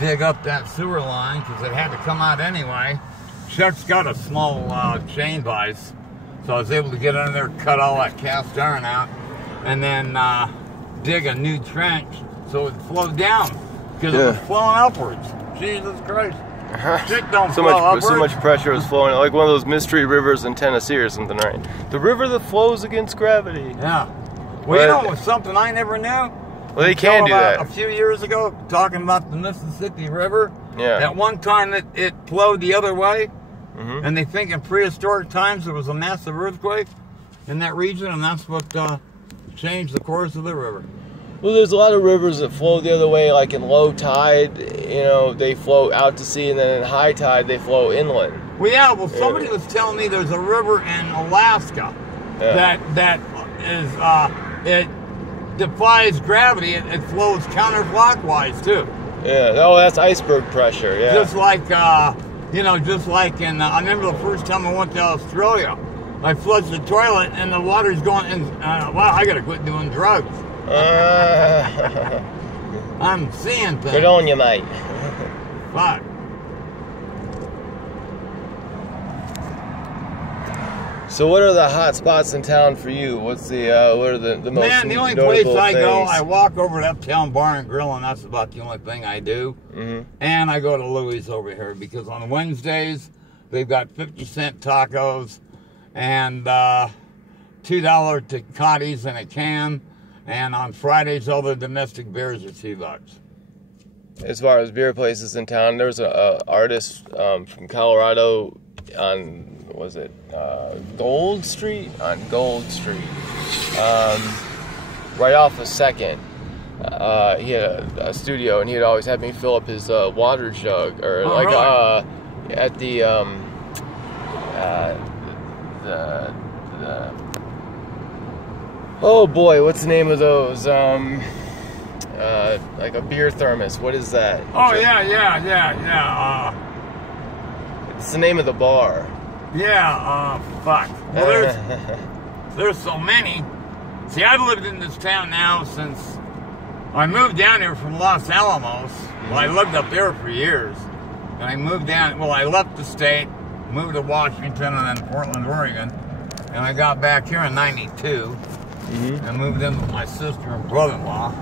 dig up that sewer line because it had to come out anyway. Chuck's got a small chain vise, so I was able to get under there, cut all that cast iron out, and then dig a new trench so it flowed down because it was flowing upwards. Jesus Christ. Shit don't flow upwards. So much pressure was flowing, like one of those mystery rivers in Tennessee or something, right? The river that flows against gravity. Yeah. Well, you know, it was something I never knew. Well, they can do that. A few years ago, talking about the Mississippi River. Yeah. At one time, it flowed the other way. And they think in prehistoric times there was a massive earthquake in that region, and that's what changed the course of the river. Well, there's a lot of rivers that flow the other way, like in low tide, you know, they flow out to sea, and then in high tide, they flow inland. Well, yeah, well, somebody was telling me there's a river in Alaska that is, it defies gravity. It flows counterclockwise, too. Yeah, oh, that's iceberg pressure, yeah. Just like, you know, just like in, I remember the first time I went to Australia, I flushed the toilet and the water's going in, wow, I gotta quit doing drugs. I'm seeing things. Good on you, mate. Fuck. So what are the hot spots in town for you? What's the, what are the most Man, the only place I go, I walk over to Uptown Bar and Grill, and that's about the only thing I do. And I go to Louis over here, because on Wednesdays, they've got 50-cent tacos and $2 tecates in a can. And on Fridays, all the domestic beers are $2. As far as beer places in town, there's a artist from Colorado on, was it Gold Street? On Gold Street, right off of 2nd. He had a studio, and he'd always have me fill up his water jug, or at the oh boy, what's the name of those? Like a beer thermos. What is that? Oh, yeah. It's the name of the bar. Yeah, fuck. Well, there's so many. See, I've lived in this town now since I moved down here from Los Alamos. Well, I lived up there for years. And I moved down, well, I left the state, moved to Washington and then Portland, Oregon. And I got back here in '92. I moved in with my sister and brother-in-law.